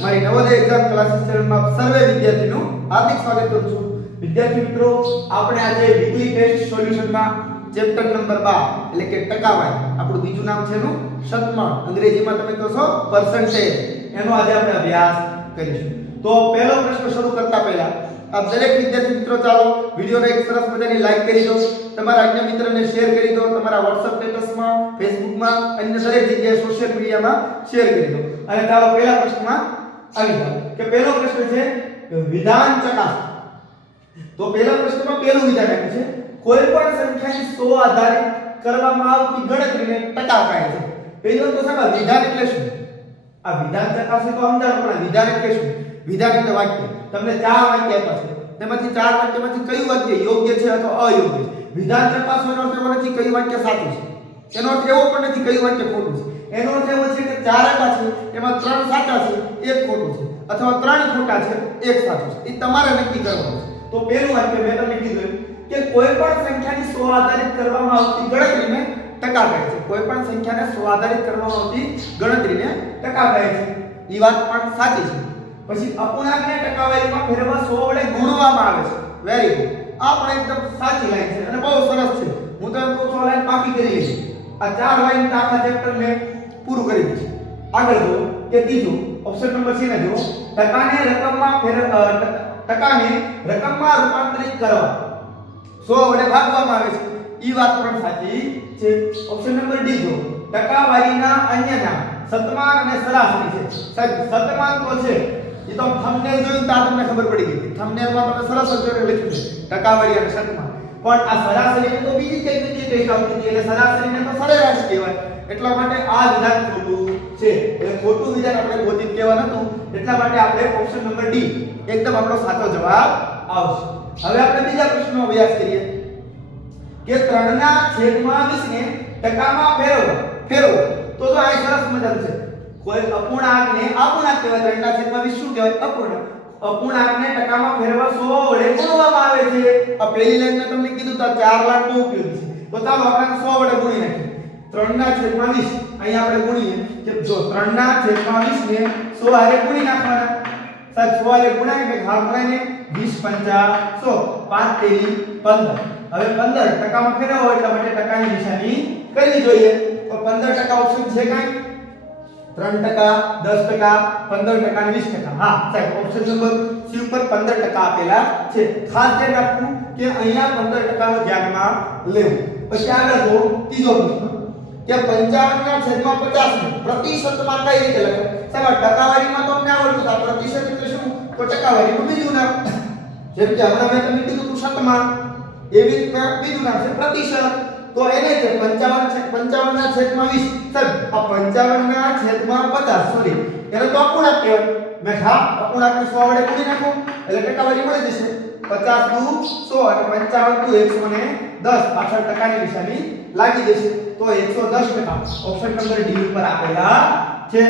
મારી Navodaya exam classes ચેનલમાં સર્વે વિદ્યાર્થીનું હાર્દિક સ્વાગત કરું છું। વિદ્યાર્થી મિત્રો, આપણે આજે વીકલી ટેસ્ટ સોલ્યુશનમાં ચેપ્ટર નંબર 12 એટલે કે ટકાવારી, આપણું બીજું નામ છે એનું શતમાન, અંગ્રેજીમાં તમે કહો છો પર્સન્ટેજ, એનો આજે આપણે અભ્યાસ કરીશું। તો પહેલો પ્રશ્ન શરૂ કરતા પહેલા આપ દરેક વિદ્યાર્થી મિત્રો ચાલો વિડિયોને એક સરસ મજાની લાઈક કરી દો, તમારા અન્ય મિત્રોને શેર કરી દો, તમારા WhatsApp સ્ટેટસમાં, ફેસબુકમાં, અન્ય દરેક જગ્યાએ સોશિયલ મીડિયામાં શેર કરી દો। અને ચાલો પહેલા પ્રશ્નમાં આવી જાઓ કે પહેલો પ્રશ્ન છે વિધાન ચકાસો। તો પહેલા પ્રશ્નમાં પહેલું વિધાન આપ્યું છે કોઈ પણ સંખ્યાની 100 આધારિત કરવામાં આવતી ગણતરીને ટકા કહે છે। પહેલો તો સાહેબ વિધાન એટલે શું? આ વિધાન ચકાસો તો સમજાવો, પણ વિધાન એટલે શું? વિધાન એટલે વાક્ય। તમને 4 વાક્ય આપ્યા છે, તેમાંથી 4 વાક્યમાંથી કયું વાક્ય યોગ્ય છે અથવા અયોગ્ય છે। વિધાન ચકાસો એનો અર્થ એવો નથી કયું વાક્ય સાચું છે, એનો અર્થ એવો પણ નથી કયું વાક્ય ખોટું છે। એનો અર્થ એવો છે કે 4 આપ્યા છે, એમાં 3 સાચા છે, 1 ખોટું છે, અથવા 3 ખોટા છે, 1 સાચું છે। એ તમારે નક્કી કરવાનું છે। તો પહેલું વાક્ય મેં તમને કીધું કે કોઈ પણ સંખ્યાની 100 આધારિત કરવામાં આવતી ગણતરીને ટકા કહે છે। કોઈ પણ સંખ્યાને 100 આધારિત કરવામાં આવતી ગણતરીને ટકા કહે છે, એ વાત પણ સાચી છે। પછી અપૂર્ણાંકને ટકાવારીમાં ફેરવવા 100 વડે ગુણવામાં આવે છે। વેરી ગુડ, આ પણ એકદમ સાચી લાઈન છે અને બહુ સરસ છે। હું તો એમ કહું છું આ લાઈન પાકી કરી લઈશ। આ 4 લાઈન આખા ચેપ્ટરને પૂરું કરી દઈશ। આગળ જો કે ત્રીજું ઓપ્શન નંબર સી ને જો ટકાને રકમમાં રૂપાંતરિત કરવા 100 વડે ભાગવામાં આવે છે, ઈ વાત પણ સાચી છે। ઓપ્શન નંબર ડી જો ટકાવારીના અન્ય નામ શતમાન અને સરાસરી છે। સાહેબ શતમાન તો છે, એ તો થંબનેલ જોઈને તો તમને ખબર પડી ગઈ। થંબનેલમાં તમે સરસ અક્ષરે લખ્યું છે ટકાવારી અને શતમાન, પણ આ સરાસરીને તો બીજી કઈ ટેસ્ટ આવતી હતી એટલે સરાસરીને તો સરેરાશ કહેવાય, એટલા માટે આ વિધાન ખોટું છે। એટલે ખોટું વિધાન આપણે ગોતિત કહેવા નતું, એટલા માટે આપણે ઓપ્શન નંબર ડી એકદમ આપણો સાચો જવાબ આવશે। હવે આપણે બીજા પ્રશ્નનો અભ્યાસ કરીએ કે 3/20 ને ટકામાં ફેરવો। તો જો આ સરસ મજાનું છે, કોઈ અપૂર્ણાંકને અપૂર્ણાંક કહેવાય, 3/20 શું કહેવાય? અપૂર્ણાંક। અપૂર્ણાંકને ટકામાં ફેરવવા 100 વડે ગુણવામાં આવે છે। આ પહેલી લાઈન મેં તમને કીધું તો 4 લાખ બહુ ઉપયોગી છે, તો ચાલો આપણે 100 વડે ગુણી નાખીએ। 3/20 અહીંયા આપણે ગુણીએ કે જો 3/20 ને 100 હારે ગુણી નાખવાના। સાહેબ 100 હારે ગુણાય કે ભાગ ગુણાય 20 5 100 5 તેરી 15। હવે 15 ટકામાં ફેરવો એટલા માટે ટકાની નિશાની કરવી જોઈએ। તો 15% ઓપ્શન છે કાઈ? 3%, 10%, 15% અને 20%। હા સાહેબ ઓપ્શન નંબર સી ઉપર 15% આપેલા છે। ખાસ ધ્યાન રાખવું કે અહીંયા 15% નો ધ્યાનમાં લેવું। પછી આગળ જો ત્રીજો પ્રશ્ન કે 55/50 ને પ્રતિશતમાં કઈ રીતે લખાય? સાહેબ ટકાવારીમાં તો અમને આવડતું હતું, પ્રતિશત એટલે શું? તો ટકાવારીનું બીજું નામ, જેમ કે હમણાં મેં તમને કીધું હતું શતમાન, એવી રીતના બીજું નામ છે પ્રતિશત। તો એને છે 55/20। સાહેબ આ 55/50 સોરી એને તો અપૂર્ણાંક કહેવાય। મેં હા અપૂર્ણાંકને 100 વડે ગુણી નાખો એટલે ટકાવારી મળી જશે। 50 દુ 100 અને 55 દુ 110, પાછળ ટકાની નિશાની લાગી જશે। તો 110% ઓપ્શન નંબર ડી ઉપર આપેલા છે।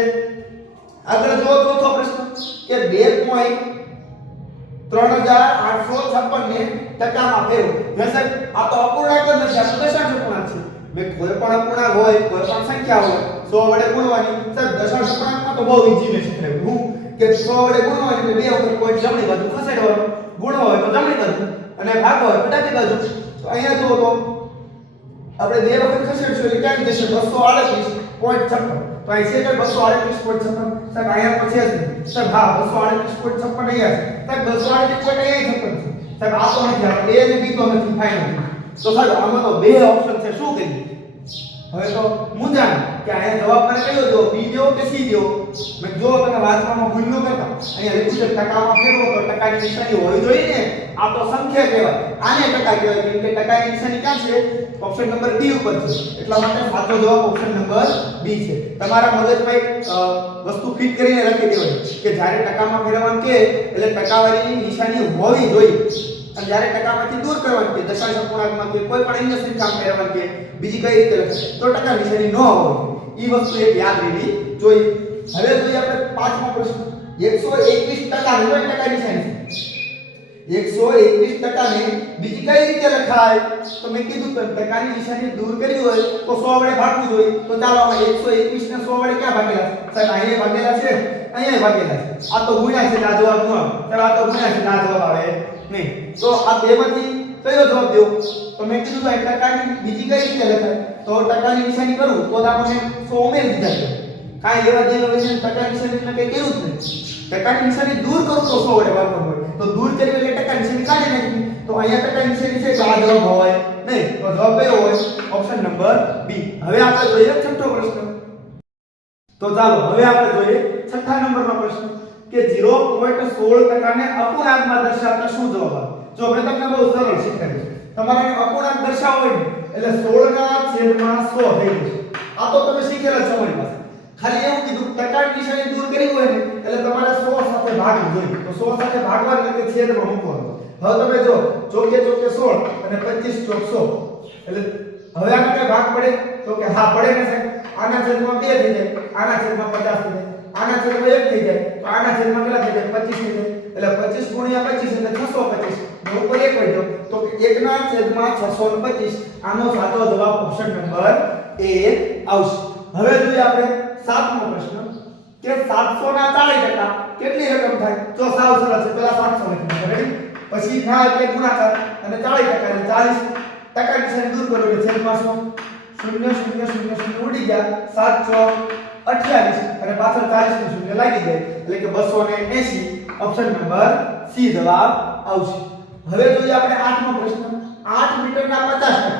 આગળ જો ચોથો પ્રશ્ન કે 2.3856 ને ટકામાં ફેરવો। સાહેબ આ તો અપૂર્ણાંક જ નથી, આ તો દશાંશ અપૂર્ણાંક છે। મેં કોઈ પણ અપૂર્ણાંક હોય, કોઈ પણ સંખ્યા હોય 100 વડે ગુણવાની। સાહેબ દશાંશ અપૂર્ણાંકમાં તો બહુ ઈઝી ને શીખવાડ્યું હું કે 100 વડે ગુણવાની એટલે બે વખત પોઈન્ટ જમણી બાજુ ખસેડવાનો, ગુણવો હોય તો જમણી બાજુ અને ભાગવો હોય તો ડાબી બાજુ। તો અહીંયા જો તો આપણે બે વખત ખસેડશું એટલે ક્યાં જશે? 238.56। તો અહીં છે કે 238.56। સાહેબ અહીંયા પછી હશે સાહેબ હા 238.56 અહીંયા છે। સાહેબ 238.56 છે। સાહેબ આ તો નથી, આપણે એ ને બી તો નથી, ફાઇનલ। તો સાહેબ આમાં તો બે ઓપ્શન છે, શું કરીએ? હવે તો મૂંઝાણ કે અહીંયા જવાબ મને કયો દો, બી દો કે સી દો? મેં જો તમે વાંચવામાં ભૂલ ન કરતા, અહીંયા લખ્યું છે ટકામાં ફેરવો તો ટકાની નિશાની હોવી જોઈએ ને, આ તો સંખ્યા કહેવાય, આને ટકા કહેવાય, કેમ કે ટકાની નિશાની ક્યાં છે? ઓપ્શન નંબર ડી ઉપર છે, એટલા માટે સાચો જવાબ ઓપ્શન નંબર બી છે। તમારા મગજમાં એક વસ્તુ ફિટ કરીને રાખી દેવાની કે જ્યારે ટકામાં ફેરવવાનું કે એટલે ટકાવારીની નિશાની હોવી જોઈએ, અને જ્યારે ટકામાંથી દૂર કરવાનું કે દશાંશ અપૂર્ણાંકમાં કે કોઈ પણ અન્ય સંખ્યા ફેરવવાનું કે બીજી કઈ રીતે લખે તો ટકા નિશાની ન હોવી, ઈ વસ્તુ એક યાદ રહેવી જોઈએ। હવે જોઈએ આપણે પાંચમો પ્રશ્ન 121% ની ટકા નિશાની છે। 121% ને બીજી કઈ રીતે લખાય? તો મેં કીધું તો ટકાની નિશાની દૂર કરવી હોય તો 100 વડે ભાગવું જોઈએ। તો ચાલો આપણે 121 ને 100 વડે ક્યાં ભાગેલા? સાહેબ અહીંયા ભાગેલા છે અહીંયા ભાગેલા છે. આ તો ગુણ્યા છે આ જવાબ નો આવે. ચાલો આ તો ગુણ્યા છે આ જવાબ આવે નહીં. તો આ બેમાંથી કયો જવાબ દેવો? તો મેં કીધું તો ટકાની બીજી કઈ રીતે લખાય? તો ટકાની નિશાની કરું તો આપણે 100 ઉમેરી દીધા છે. કાઈ લેવા દેવા વગર ટકાની નિશાની કઈ કર્યું જ નહીં. ટકાની નિશાની દૂર કરું તો 100 વડે ભાગવાનું હોય. તો દૂર કરી એટલે ટકાની નિશાની કાઢી નાખી. તો અહીંયા ટકાની નિશાની છે તો આ જવાબ હોય નહીં. તો જવાબ કયો હોય? Option number B. હવે આપણે જોઈએ છઠ્ઠો પ્રશ્ન. તો ચાલો હવે આપણે જોઈએ છઠ્ઠા નંબરનો પ્રશ્ન કે 0.16% ને અપૂર્ણાંકમાં દર્શાવતા શું જવાબ આવે? જો મેં તમને બહુ સરળ શીખવાડ્યું. તમારે અપૂર્ણાંક દર્શાવવો હોય એટલે 16/100 થઈ જશે. આ તો તમે શીખેલા છો મારી પાસે. ખાલી એવું કીધું ટકાની નિશાની દૂર કરી હોય ને એટલે તમારે 100 સાથે ભાગવું જોઈએ. તો 100 સાથે ભાગવાનું એટલે છેદમાં મૂકવાનું. હવે તમે જો ચોકે 16 અને 25 ચોક 100 એટલે હવે આનો કઈ ભાગ પડે? તો કે હા પડે ને સાહેબ. આના છેદમાં 2 થઈ જાય, આના છેદમાં 50 થઈ જાય, આના છેદમાં 1 થઈ જાય, તો આના છેદમાં કેટલા થઈ જાય? 25 થઈ જાય. એટલે 25 ગુણ્યા 25 એટલે 625. ને ઉપર 1 વધ્યો તો 1 ના છેદમાં 625. આનો સાચો જવાબ ઓપ્શન નંબર A આવશે. હવે જોઈએ આપણે સાતમો પ્રશ્ન કે 700 ના 40% કેટલી રકમ થાય? જો સાવ સરળ છે. પહેલા 700 લખીએ. રેડી? પછી ના એટલે ગુણાકાર અને 40% એટલે 40 ટકા નિશાની દૂર કરો એટલે છેદમાં 100 ઉડી ગયા. 728 અને પાછળ 40 નું શૂન્ય લાગી જાય એટલે કે 280. ઓપ્શન નંબર સી જવાબ આવશે. હવે જોઈએ આપણે આઠમો પ્રશ્ન 8 મીટરના 50%.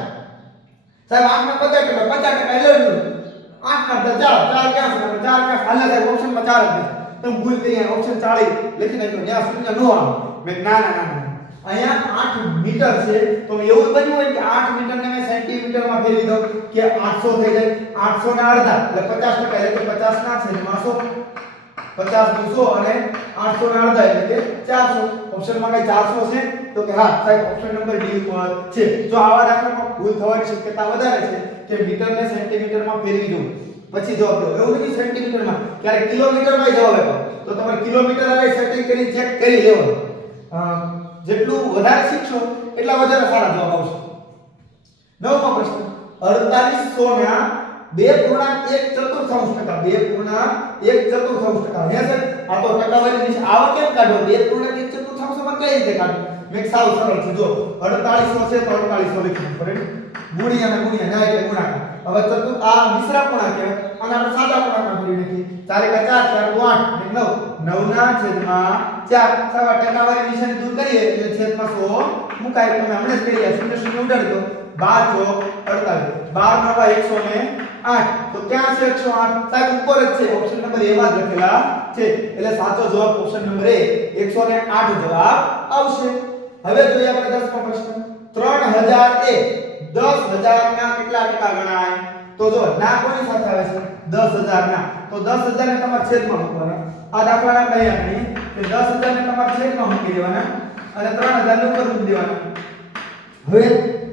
સાહેબ 8 ના 50% એટલે 8 કરતા 4 ક્યાં છે? 4 ક્યાં હાલે સાહેબ? ઓપ્શનમાં 4 જ નથી. તમે ભૂલ કરી ઓપ્શન 40 લખી નાખ્યો. ત્યાં શૂન્ય નો આવે. મેં ના અહીંયા 8 મીટર છે તો એવું બન્યું હોય કે 8 મીટરને મેં સેન્ટીમીટરમાં ફેરવી દઉં કે 800 થઈ જાય. 800 ના અડધા એટલે 50% એટલે કે 50 ના છેદમાં 100. 50 નું 100 અને 800 ના અડધા એટલે કે 400. ઓપ્શનમાં કઈ 400 છે? તો કે હા સાહેબ ઓપ્શન નંબર ડી ઉપર છે. જો આવા દાખલામાં ભૂલ થવાની શક્યતા વધારે છે કે મીટરને સેન્ટીમીટરમાં ફેરવી દઉં પછી જવાબ દો. એવું નથી સેન્ટીમીટરમાં, ક્યારે કિલોમીટરમાં જવાબ આપો તો તમારે કિલોમીટર આવે સેટિંગ કરી ચેક કરી લેવાનું. જેટલું વધારે શીખશો એટલા વધારે સારા જવાબ આવશે. નવમો પ્રશ્ન 4800 ના 2.1/4%. 2.1/4%. હે સર આ તો ટકાવારી નિશાની આવા કેમ કાઢો? 2.1/4% માં કઈ રીતે કાઢો? મેં સાવ સરળ છે. જો 4800 છે તો 4800 લખી બરાબર. ગુણ્યા ના એટલે ગુણાકાર. હવે ચતુર આ મિશ્રા પૂર્ણાંક કહેવાય અને આપણે સાદા પૂર્ણાંકમાં કરી નાખીએ. 4 × 4 = 8 9 9 ના છેદમાં 4. સવા ટકાવારી નિશાની દૂર કરીએ એટલે છેદમાં 100 મુકાય. તમે હમણાં જ કરી આ શૂન્ય શૂન્ય ઉડાડી દો. 12 ચોક 48. 12 9 108. તો ક્યાં છે 108? સાહેબ ઉપર જ છે. ઓપ્શન નંબર A માં જ લખેલા છે. એટલે સાચો જવાબ ઓપ્શન નંબર A 108 જવાબ આવશે. હવે જોઈએ આપણે 10મો પ્રશ્ન 3000 એ 10000 ના કેટલા ટકા ગણાય? તો જો ના કોની સાથે આવે છે? 10000 ના. તો 10000 ને તમારે છેદમાં મૂકવાના. આ દાખલાના કઈ આપણે કે 10000 ને તમારે છેદમાં મૂકી દેવાના અને 3000 ને ઉપર મૂકી દેવાના. હવે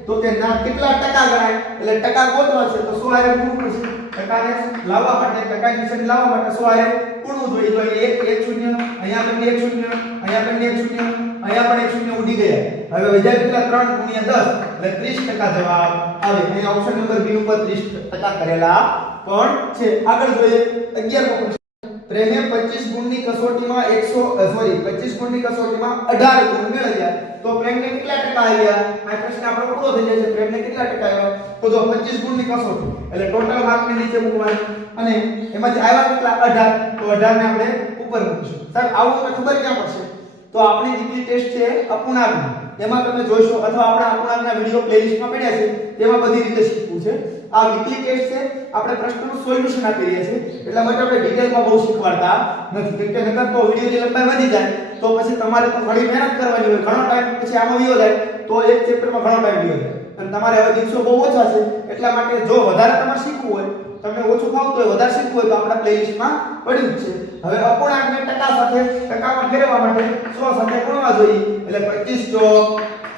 તો કે ના કેટલા ટકા ગણાય? એટલે ટકા ગોતવા છે તો 100 આરે ગુણવું પડશે. ટકાને લાવવા માટે ટકાની નિશાની લાવવા માટે 100 આરે ગુણવું જોઈએ. તો 1 0 અહીંયા પણ 1 0 અહીંયા પણ 1 0 અહીંયા પણ 1 0 ઉડી ગયા. હવે વધ્યા કેટલા? 3 × 10 એટલે 30% જવાબ આવે. અહીંયા ઓપ્શન નંબર બી ઉપર 30% કરેલા પણ છે. આગળ જોઈએ 11મો પ્રશ્ન. પ્રેમે 25 ગુણની કસોટીમાં 25 ગુણની કસોટીમાં 18 ગુણ મેળવ્યા તો પ્રેમને કેટલા ટકા આવ્યા? આ પ્રશ્ન આપણો પૂરો થઈ જાય છે. પ્રેમને કેટલા ટકા આવ્યા? તો જો 25 ગુણની કસોટી એટલે ટોટલ માર્ક ને નીચે મૂકવાનું અને એમાંથી આવ્યા કેટલા? 18. તો 18 ને આપણે ઉપર મૂકીશું. સાહેબ આવું તમને ખબર ક્યાં પડશે? તો આપણી વીકલી ટેસ્ટ છે અપૂર્ણાંકની. એમાં તમે જોઈશો અથવા આપણા અપૂર્ણાંકના વિડિયો પ્લેલિસ્ટમાં પડ્યા છે તેમાં બધી રીતે શીખવું છે. આ વીકલી ટેસ્ટ છે. આપણે પ્રશ્નોનું સોલ્યુશન આપી રહ્યા છીએ એટલા માટે આપણે ડિટેલમાં બહુ શીખવાડતા નથી. કેમ કે નકર તો વિડિયોની લંબાઈ વધી જાય તો પછી તમારે તો ઘણી મહેનત કરવાની હોય. ઘણો ટાઈમ પછી આમાં વિયો જાય તો એક ચેપ્ટરમાં ઘણો ટાઈમ વિયો જાય અને તમારે હવે દિવસો બહુ ઓછા છે. એટલા માટે જો વધારે તમારે શીખવું હોય, તમને ઓછું ફાવતું હોય, વધારે શીખવું હોય તો આપણા પ્લેલિસ્ટમાં પડ્યું જ છે. હવે અપૂર્ણાંકને ટકા સાથે ટકામાં ફેરવવા માટે 100 સાથે ગુણવા જોઈએ. એટલે 25 ચોક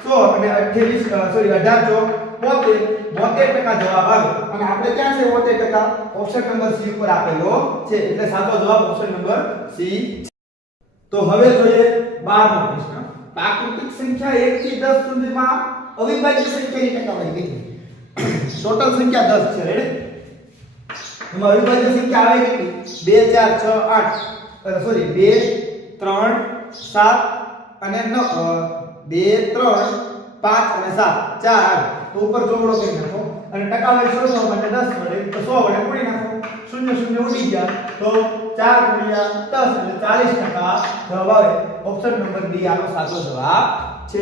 100 અને 18 ચોક 72% જવાબ આવે. અને આપણે ક્યાં છે 72%? ઓપ્શન નંબર સી ઉપર આપેલો છે. એટલે સાચો જવાબ ઓપ્શન નંબર સી. તો હવે જોઈએ 12મો પ્રશ્ન. પ્રાકૃતિક સંખ્યા 1 થી 10 સુધીમાં અવિભાજ્ય સંખ્યાની ટકાવારી કેટલી? ટોટલ સંખ્યા 10 છે. રેડી? એમાં અવિભાજ્ય સંખ્યા આવે કેટલી? 2 4 6 8. સોરી 2 3 7 અને 9 2 3 5 અને 7 4 આવે તો ઉપર ચોગડો કરી નાખો અને ટકાવારી શોધવા માટે 10 વડે તો 100 વડે ગુણી નાખો શૂન્ય શૂન્ય ઉડી ગયા તો 4 ગુણ્યા 10 એટલે 40% જવાબ આવે ઓપ્શન નંબર ડી આનો સાચો જવાબ છે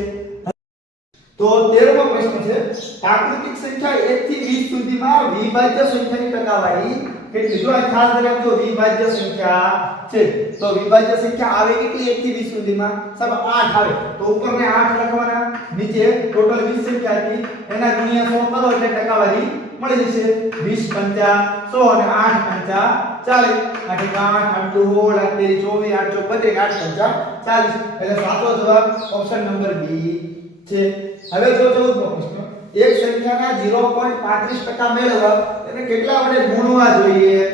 તો 13મો પ્રશ્ન છે પ્રાકૃતિક સંખ્યા 1 થી 20 સુધીમાં વિભાજ્ય સંખ્યાની ટકાવારી કેટલી જો આ ખાસ રાખજો વિભાજ્ય સંખ્યા છે તો વિભાજ્ય સંખ્યા આવે કેટલી 1 થી 20 સુધીમાં સબ 8 આવે તો ઉપર ને 8 લખવાના નીચે ટોટલ 20 સંખ્યા હતી એના ગુણ્યા 100 કરો એટલે ટકાવારી મળી જશે 20 5 100 અને 8 5 40 8 8 8 16 8 24 8 32 8 5 40 એટલે સાચો જવાબ ઓપ્શન નંબર બી છે હવે જો 14મો પ્રશ્ન એક સંખ્યાના 0.35% મેળવવા એને કેટલા વડે ગુણવા જોઈએ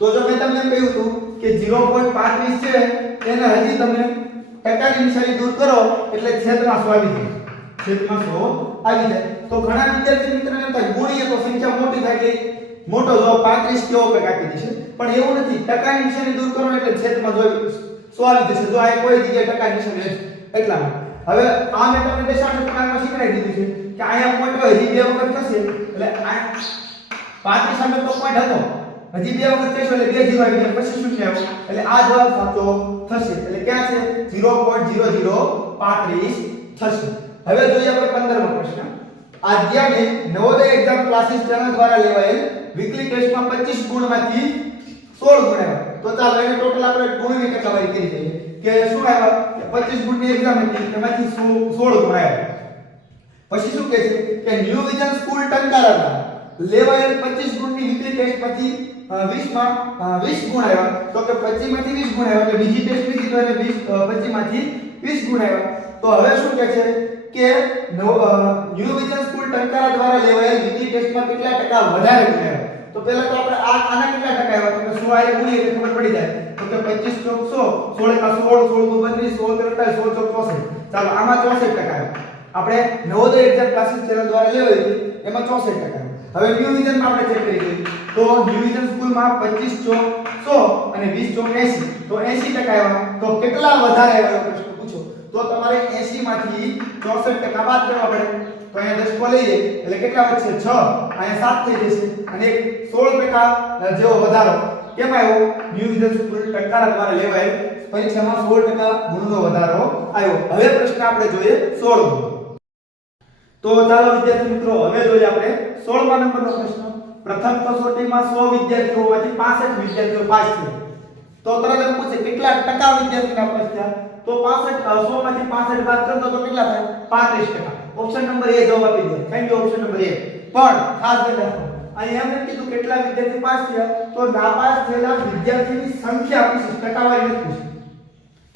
તો જો મેં તમને કહ્યું હતું કે 0.35 છે એને હજી તમે ટકાની નિશાની દૂર કરો એટલે છેદમાં 100 આવી જાય છેદમાં 100 આવી જાય તો ઘણા વિદ્યાર્થી મિત્રોને એમ થાય ગુણીએ તો સંખ્યા મોટી થાય કે મોટો જવાબ 35 કેવો કંઈક આપી દેશે પણ એવું નથી ટકાની નિશાની દૂર કરો એટલે છેદમાં 100 આવી જશે જો આ કોઈ જગ્યાએ ટકાની નિશાની રહેશે એટલા માટે હવે આ મેં તમને દશાંશ પ્રકારમાં શીખવાડી દીધું છે કે અહીંયા પોઈન્ટ હોય હજી બે વખત થશે એટલે આ 35 સામે તો પોઈન્ટ હતો હજી બે વખત થશે એટલે બે જીરો આવી ગયા પછી શૂન્ય આવ્યો એટલે આ જવાબ સાચો થશે એટલે ક્યાં છે 0.0035 થશે હવે જોઈએ આપણે 15મો પ્રશ્ન આદ્યાને નવોદય એક્ઝામ ક્લાસીસ ચેનલ દ્વારા લેવાયેલ વીકલી ટેસ્ટમાં 25 ગુણમાંથી 16 ગુણ આવ્યા તો ચાલો એને ટોટલ આપણે ગુણની ટકાવારી કરી દઈએ કે શું આવ્યા કે 25 ગુણની એક્ઝામ હતી એમાંથી 16 ગુણ આવ્યા પછી શું કહે છે કે ન્યૂ વિઝન સ્કૂલ ટંકારા દ્વારા લેવાયેલ 25 ગુણની વીકલી ટેસ્ટમાંથી 20 માં 20 ગુણ આવ્યા તો કે 25 માંથી 20 ગુણ આવ્યા એટલે બીજી ટેસ્ટ લીધી તો એને 25 માંથી 20 ગુણ આવ્યા તો હવે શું કહે છે કે ન્યૂ વિઝન સ્કૂલ ટંકારા દ્વારા લેવાયેલ વીકલી ટેસ્ટમાં કેટલા ટકા વધારે ગુણ આવ્યા તો પહેલા તો આપણે આના કેટલા ટકા આવ્યા તો કે 100 આરે ગુણીએ એટલે ખબર પડી જાય તો કે 25 ચોક 100 16 કા 16 16 32 16 ચોક 64 ચાલો આમાં 64% આવ્યા આપણે નવોદય એક્ઝામ ક્લાસીસ ચેનલ દ્વારા લેવાયેલી એમાં 64% હવે ન્યૂ વિઝન માં આપણે ચેક કરી જોઈએ તો ન્યૂ વિઝન સ્કૂલ માં 25 ચોક 100 અને 20 ચોક 80 તો 80% આવ્યા તો કેટલા વધારે આવ્યા પ્રશ્ન પૂછો તો તમારે 80 માંથી 64% બાદ કરવા પડે તો અહીંયા દશકો લઈ જાય એટલે કેટલા વધશે 6 અહીંયા 7 થઈ જશે અને 16% જેવો વધારો કેમ આવ્યો ન્યૂ વિઝન સ્કૂલ ટંકારા દ્વારા લેવાયેલ પરીક્ષામાં 16% ગુણનો વધારો આવ્યો હવે પ્રશ્ન આપણે જોઈએ 16મો તો ચાલો વિદ્યાર્થી મિત્રો હવે જોઈએ આપણે 16મા નંબરનો પ્રશ્ન પ્રથમ કસોટીમાં 100 વિદ્યાર્થીઓમાંથી 65 વિદ્યાર્થીઓ પાસ થયા તો તરત એમ પૂછે કેટલા ટકા વિદ્યાર્થીના પાસ થયા તો 65 100 માંથી 65 બાદ કરો તો કેટલા થાય 35%. ઓપ્શન નંબર A જવાબ આપી દે thank you option number A પણ ખાસ ધ્યાન રાખો અહીંયા એમ કીધું કેટલા વિદ્યાર્થી પાસ થયા તો નાપાસ થયેલા વિદ્યાર્થીની સંખ્યા પૂછી ટકાવારી નથી પૂછી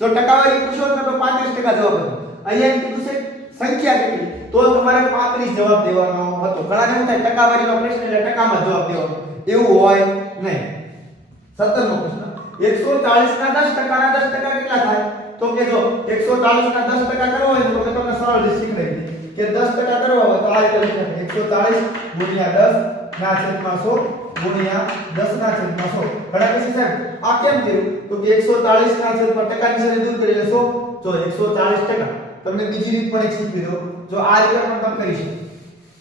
જો ટકાવારી પૂછો તો 35% જવાબ હતો અહીંયા એમ કીધું છે સંખ્યા કેટલી તો તમારે 35 જવાબ દેવાનો હતો ઘણા ને થાય ટકાવારીનો પ્રશ્ન એટલે ટકામાં જવાબ દેવાનો એવું હોય નહીં 17મો પ્રશ્ન 140 ના 10% ના 10% કેટલા થાય તો કે જો 140 ના 10% કરવો હોય તો તમને સરળ રીત શીખવાડી કે 10% કરવા હોય તો આ રીતે લખો 140 ગુણ્યા 10 ના છેદમાં 100 ગુણ્યા 10 ના છેદમાં 100 ઘણા કહે છે સાહેબ આ કેમ થયું તો કે 140 ના છેદમાં ટકા નિશાની દૂર કરી લેશો જો 140% તમને બીજી રીત પણ એક શીખવી દો જો આ રીતે પણ તમે કરી શકો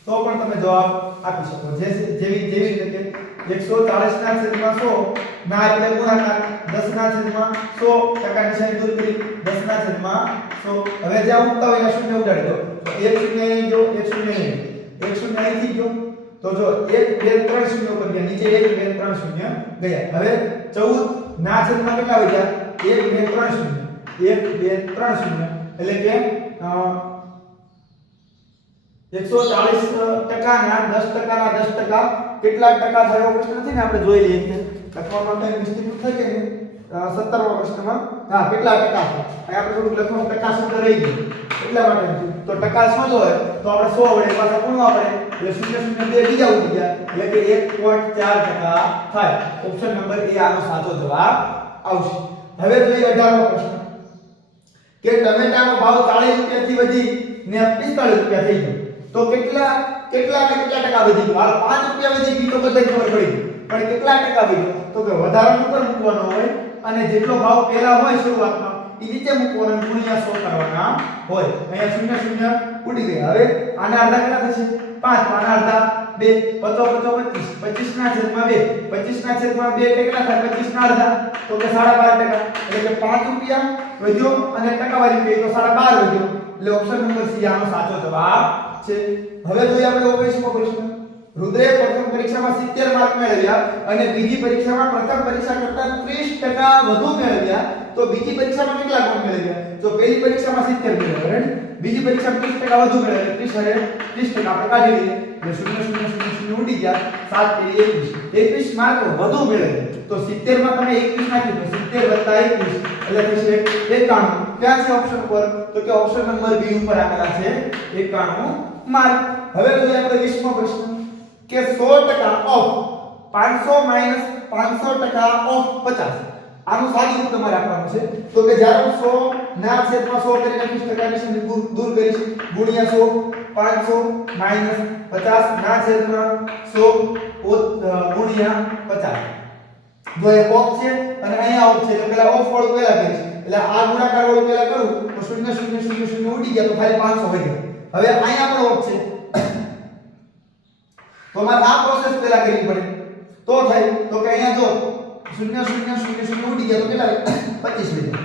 તો પણ તમે જવાબ આપી શકો જેવી રીતે કે 140 ના છેદમાં 100 ના એટલે ગુણાકાર 10 ના છેદમાં 100 ટકા નિશાની દૂર કરી 10 ના છેદમાં 100 હવે જ્યાં ઉગતા હોય ત્યાં શૂન્ય ઉડાડી દો તો 1 શૂન્ય અહીં ગયો 1 શૂન્ય અહીં 1 શૂન્ય અહીંથી ગયો તો જો 1 2 3 શૂન્ય ઉપર ગયા નીચે 1 2 3 શૂન્ય ગયા હવે 14 ના છેદમાં કેટલા વધ્યા 1 2 3 શૂન્ય 1 2 3 શૂન્ય એટલે કે 140% ના 10% ના 10% કેટલા ટકા થયો પ્રશ્ન નથી ને આપણે જોઈ લઈએ કે લખવામાં ટાઈમ મિસ્ટેક થઈ ગઈ 17મા પ્રશ્નમાં હા કેટલા ટકા છે અહીં આપણે થોડું લખવાનું ટકા શબ્દ રહી ગયું એટલા માટે તો ટકા શોધો હોય તો આપણે 100 વડે પાછા ગુણવા પડે એટલે 0 0 2 બીજા ઉડી ગયા એટલે કે 1.4% થાય ઓપ્શન નંબર A આનો સાચો જવાબ આવશે હવે જોઈએ 18મો પ્રશ્ન કે ટમેટાનો ભાવ 40 રૂપિયાથી વધી ને 45 રૂપિયા થઈ ગયો તો કેટલા ટકા વધી ગયો હાલ 5 રૂપિયા વધી ગઈ તો બધાને ખબર પડી પણ કેટલા ટકા વધ્યો તો કે વધારાનું ઉપર મૂકવાનો હોય અને જેટલો ભાવ પહેલા હોય શરૂઆતમાં એ નીચે મૂકવાનો ગુણ્યા 100 કરવાના હોય. અહીંયા શૂન્ય શૂન્ય ઉડી ગયા. હવે આના અડધા કેટલા થશે? 5. આના અડધા 2. 25 25 ના છેદમાં 2. 25 ના છેદમાં 2 એટલે કેટલા થાય? 25 ના અડધા તો કે 12.5%. એટલે કે 5 રૂપિયા વધ્યો અને ટકાવારી કહી તો 12.5 વધ્યો. એટલે ઓપ્શન નંબર સી આનો સાચો જવાબ છે. હવે જોઈએ આપણે 29મો પ્રશ્ન. રુદ્રે પ્રથમ પરીક્ષામાં 70 માર્ક મેળવ્યા અને બીજી પરીક્ષામાં પ્રથમ પરીક્ષા કરતાં 30% વધુ મેળવ્યા તો બીજી પરીક્ષામાં કેટલા ગુણ મેળવ્યા? જો પહેલી પરીક્ષામાં 70 મેળવ્યા રાઈટ, બીજી પરીક્ષામાં 30% વધુ મેળવ્યા, 30% આપણે કાઢી લઈએ એટલે 0 ઉડી ગયા. 7 તેરી 21 માર્ક વધુ મેળવ્યા તો 70 માં તમે 21 નાખી દો. 70 + 21 એટલે થશે 91. ક્યાં છે ઓપ્શન ઉપર? તો કે ઓપ્શન નંબર બી ઉપર આપેલા છે 91 માર્ક. હવે જોઈએ આપણે 20મો પ્રશ્ન કે 100% ઓફ 500 - 500% ઓફ 50. આનું સાદું રૂપ તમારે આપવાનું છે. તો કે જ્યારે હું 100 ના છેદમાં 100 કરી નાખીશ, ટકા નિશાની દૂર કરીશ, ગુણ્યા 100 500 - 50 ના છેદમાં 100 ગુણ્યા 50. જો એ ઓફ છે અને અહીંયા ઓફ છે તો પેલા ઓફ વાળું પહેલા કરીશ. એટલે આ ગુણાકાર વાળું પહેલા કરું તો 0 0 0 0 ઉડી ગયા તો ખાલી 500 વધ્યા. હવે અહીંયા પણ ઓફ છે તો મારે આ પ્રોસેસ પહેલા કરવી પડે તો થાય. તો કે અહીંયા જો 0 0 0 0 ઉડી ગયા તો કેટલા? 25 વધ્યા.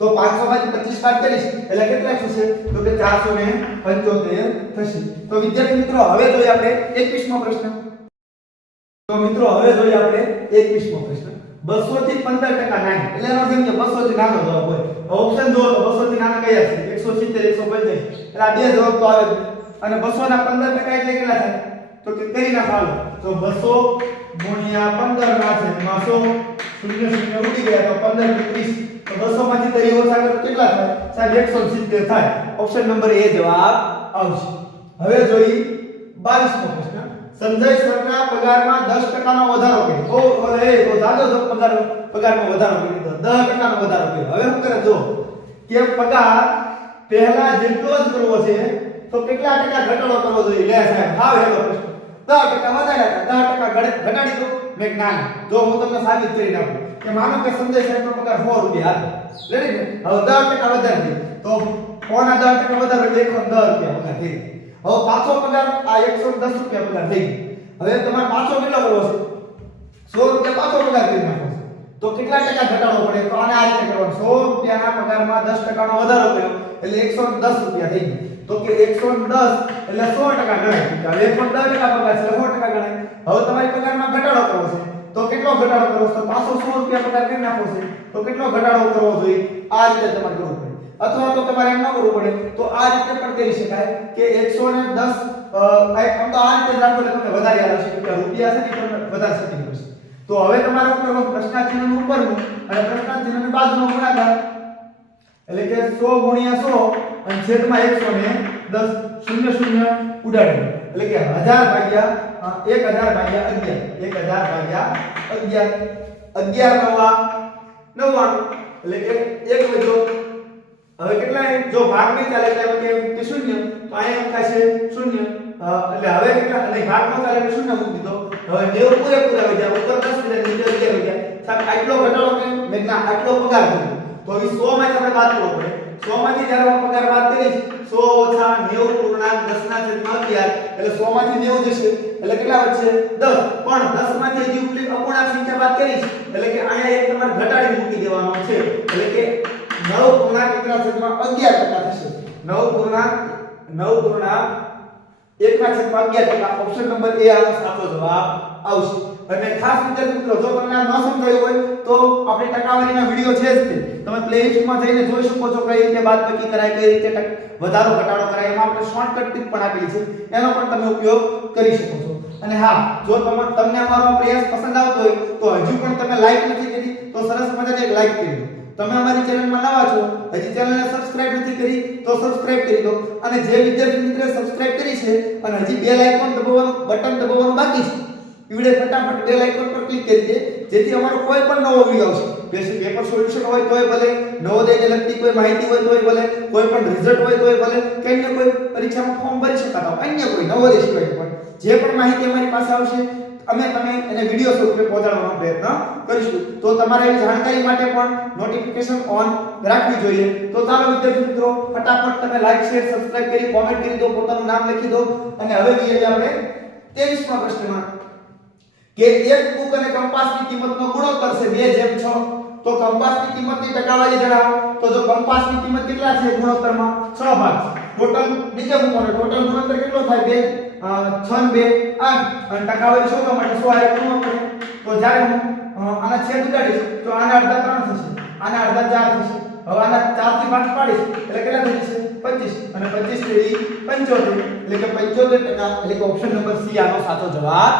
તો 500 માંથી 25 બાદ કરીશ એટલે કેટલા થશે? તો કે 475 થશે. તો વિદ્યાર્થી મિત્રો હવે જોઈએ આપણે 21મો પ્રશ્ન. તો મિત્રો હવે જોઈએ આપણે 21મો પ્રશ્ન. 200 થી 15% નાની એટલે એનો સમજો 200 થી નાનો જવાબ હોય. ઓપ્શન જો તો 200 થી નાના કયા છે? 170 150 એટલે આ બે જવાબ તો આવે. અને 200 ના 15% એટલે કેટલા થાય? તો કે કરી નાખો. તો 200 ગુણ્યા 15 ના છેદમાં 100 0 0 ઉડી ગયા તો 15 * 30 તો 200 માંથી 30 ઓછા કરો કેટલા થાય? સાહેબ 170 થાય. ઓપ્શન નંબર એ જવાબ આવશે. હવે જોઈ 22મો પ્રશ્ન. સંજય સરના પગારમાં 10% નો વધારો કર્યો. તો જાજો જો પગારમાં વધારો કર્યો 10% નો વધારો કર્યો. હવે શું કરે જો કે પગાર પહેલા જેટલો જ કરવો છે તો કેટલા ટકા ઘટાડો કરવો જોઈએ? લે સાહેબ હાવ હેલો પ્રશ્ન. 10% વધાર્યા 10% ઘટાડી દો. મેં જ્ઞાન જો હું તમને સાબિત કરી નાખું કે માનો કે સંજય સાહેબનો પગાર 100 રૂપિયા હતો. રેડી ને? હવે 10% વધારી દે તો કોના 10% વધારો એટલે 110 રૂપિયા પગાર થઈ ગયો. હવે પાછો પગાર આ 110 રૂપિયા પગાર થઈ ગયો. હવે તમારે પાછો કેટલો કરવો છે? 100 રૂપિયા પાછો પગાર કરી નાખો છે. તો કેટલા ટકા ઘટાડવો પડે? તો આને આ રીતે કરવાનું. 100 રૂપિયાના પગારમાં 10% નો વધારો કર્યો એટલે 110 રૂપિયા થઈ ગયો. તો કે 110 એટલે 100% ગણાય. હવે 110% પગાર છે 100% ગણાય. હવે તમારી પગારમાં ઘટાડો કરવો છે તો કેટલો ઘટાડો કરવો છે? તો પાછો 100 રૂપિયા પગાર કરી નાખો છે તો કેટલો ઘટાડો કરવો જોઈએ? આ રીતે તમારે કરવું પડે. અથવા તો તમારે એમ ન કરવું પડે તો આ રીતે પણ કરી શકાય કે 110 આમ તો આ રીતે રાખો એટલે તમને વધારે આવશે કે રૂપિયા છે ને તમને વધારે સેટિંગ કરશે. તો હવે તમારે શું કરવાનું? પ્રશ્નાર્થ ચિહ્નનું ઉપરનું અને પ્રશ્નાર્થ ચિહ્નની બાજુનો ગુણાકાર એટલે કે 100 ગુણ્યા 100 અને છેદમાં 110 0 0 ઉડાડી એટલે કે 1000 ભાગ્યા 1000 ભાગ્યા 11 11 નવા 99 એટલે કે 1 વધ્યો. હવે કેટલા જો ભાગ નહીં ચાલે એટલે કે 0 તો અહીંયા થશે 0 એટલે હવે કેટલા એટલે ભાગ નો ચાલે એટલે 0 મૂકી દો. હવે 90 પૂરેપૂરા વધ્યા ઉપર 10 વધ્યા નીચે 11 વધ્યા. સાહેબ આટલો ઘટાડો કે મેં ના આટલો પગાર કર્યો તો હવે 100 માંથી આપણે બાદ કરવો પડે. 100 માંથી જ્યારે હું પગાર બાદ કરીશ 100 - 90 પૂર્ણાંક 10 ના છેદમાં 11 એટલે 100 માંથી 90 જશે એટલે કેટલા વધશે? 10. પણ 10 માંથી હજી ઉપલી અપૂર્ણાંક સંખ્યા બાદ કરીશ એટલે કે અહીંયા એક તમારે ઘટાડી મૂકી દેવાનો છે એટલે કે 9 પૂર્ણાંક 1/11% થશે. 9 પૂર્ણાંક 1/11%. ઓપ્શન નંબર એ આનો સાચો જવાબ આવશે. અને ખાસ વિદ્યાર્થી મિત્રો જો તમને આ ન સમજાયું હોય તો આપણી ટકાવારીના વિડિયો છે જ તે તમે પ્લેલિસ્ટમાં જઈને જોઈ શકો છો કઈ રીતે બાદબાકી કરાય, કઈ રીતે વધારો ઘટાડો કરાય. એમાં આપણે શોર્ટકટ ટીપ પણ આપેલી છે એનો પણ તમે ઉપયોગ કરી શકો છો. અને હા જો તમને અમારો પ્રયાસ પસંદ આવતો હોય તો હજુ પણ તમે લાઈક નથી કરી તો સરસ મજાની એક લાઈક કરી દો. તમે અમારી ચેનલમાં નવા છો હજી ચેનલને સબસ્ક્રાઇબ નથી કરી તો સબસ્ક્રાઇબ કરી દો. અને જે વિદ્યાર્થી મિત્રોએ સબસ્ક્રાઇબ કરી છે અને હજી બેલ આઇકોન દબાવવાનું બટન દબાવવાનું બાકી છે વિડિયો ફટાફટ બેલ આઇકોન પર ક્લિક કરી દે જેથી અમારો કોઈ પણ નવો વિડિયો આવશે. બેસિક પેપર સોલ્યુશન હોય તોય ભલે, નવોદયને લગતી કોઈ માહિતી હોય તોય ભલે, કોઈ પણ રિઝલ્ટ હોય તોય ભલે, કે અન્ય કોઈ પરીક્ષામાં ફોર્મ ભરી શકાતા હોય અન્ય કોઈ નવોદય સિવાય પણ જે પણ માહિતી અમારી પાસે આવશે અમે તમે એને વિડિયો સ્વરૂપે પહોંચાડવાનો પ્રયત્ન કરીશું. તો તમારે એવી જાણકારી માટે પણ નોટિફિકેશન ઓન રાખવી જોઈએ. તો ચાલો વિદ્યાર્થી મિત્રો ફટાફટ તમે લાઈક શેર સબસ્ક્રાઇબ કરી કોમેન્ટ કરી દો, પોતાનું નામ લખી દો અને હવે જઈએ આપણે 23મા પ્રશ્નમાં કે એક બુક અને કંપાસની કિંમતનો ગુણોત્તર છે 2:6. તો કંપાસની કિંમતની ટકાવારી જણાવો. તો જો કંપાસની કિંમત કેટલા છે ગુણોત્તરમાં 6 ભાગ છે. ટોટલ નીચે મૂકવાનો, ટોટલ ગુણોત્તર કેટલો થાય 6 ને 2 8 અને ટકાવારી શોધવા માટે 100 આરે ગુણવો પડે. તો જ્યારે હું આના છેદ ઉડાડીશ તો આના અડધા 3 થશે, આના અડધા 4 થશે. હવે આના 4 થી ભાગ પાડીશ એટલે કેટલા થઈ જશે 25 અને 25 તેરી 75 એટલે કે 75% એટલે કે ઓપ્શન નંબર સી આનો સાચો જવાબ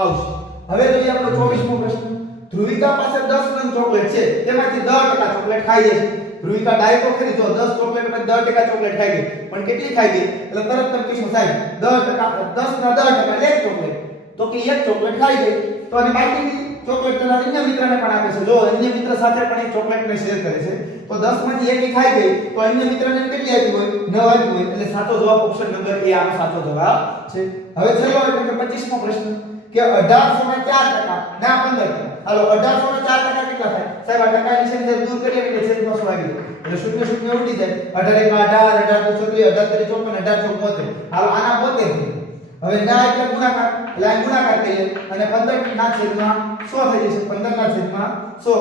આવશે. હવે જોઈએ આપણો 24મો પ્રશ્ન. ધ્રુવિકા પાસે 10 નંગ ચોકલેટ છે, તેમાંથી 10% ચોકલેટ ખાઈ જાય છે. ધ્રુવિકા ડાય તો ખરી, જો 10 ચોકલેટ માં 10% ચોકલેટ ખાઈ ગઈ, પણ કેટલી ખાઈ ગઈ એટલે તરત તમે કહેશો સાહેબ 10% 10 ના 10% એટલે એક ચોકલેટ. તો કે એક ચોકલેટ ખાઈ ગઈ તો અને બાકીની ચોકલેટ તેના અન્ય મિત્રને પણ આપે છે. જો અન્ય મિત્ર સાથે પણ એ ચોકલેટને શેર કરે છે તો 10 માંથી એક ખાઈ ગઈ તો અન્ય મિત્રને કેટલી આપી હોય 9 આપી હોય એટલે સાચો જવાબ ઓપ્શન નંબર એ આનો સાચો જવાબ છે. હવે છેલ્લો એટલે કે 25મો પ્રશ્ન કે 1800 ના 4% ના 15%. હાલો 1800 ના 4% કેટલા થાય સાહેબ? આ ટકા નિશાન દૂર કરીએ એટલે છેદમાં 100 આવી જાય એટલે 0 0 ઉડી જાય. 18 1 18 18 34 18 74. હાલો આના 72. હવે ના એટલે ગુણાકાર એટલે આ ગુણાકાર કરીએ અને 15 ના છેદમાં 100 થઈ જશે. 15 ના છેદમાં 100.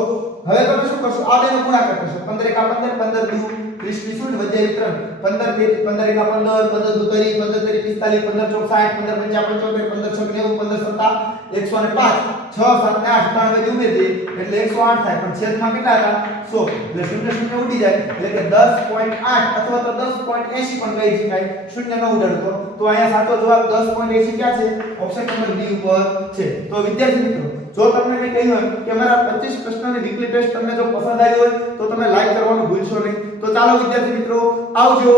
હવે તમે શું કરશો? આ બેનો ગુણાકાર કરશો. 15 એકા 15 15 દુ 30 0 વધ્યા વિતરણ 15 એકા 15 15 દુ 30 15 30 45 15 ચોક 60 15 55 15 6 90 15 7 105 6 7 8 3 વધી ઉમેરી દે એટલે 108 થાય. પણ છેદમાં કેટલા હતા 100 એટલે 0 0 ઉડી જાય એટલે કે 10.8 અથવા તો 10.80 પણ કહી શકાય. શૂન્ય ન ઉડાડતો તો અહીંયા સાચો જવાબ 10.80 ક્યાં છે? ઓપ્શન નંબર ડી ઉપર છે. તો વિદ્યાર્થી મિત્રો જો તમને કંઈ કહ્યું હોય કે અમારા 25 પ્રશ્નોની વીકલી ટેસ્ટ તમને જો પસંદ આવી હોય તો તમે લાઈક કરવાનું ભૂલશો નહીં. તો ચાલો વિદ્યાર્થી મિત્રો આવજો.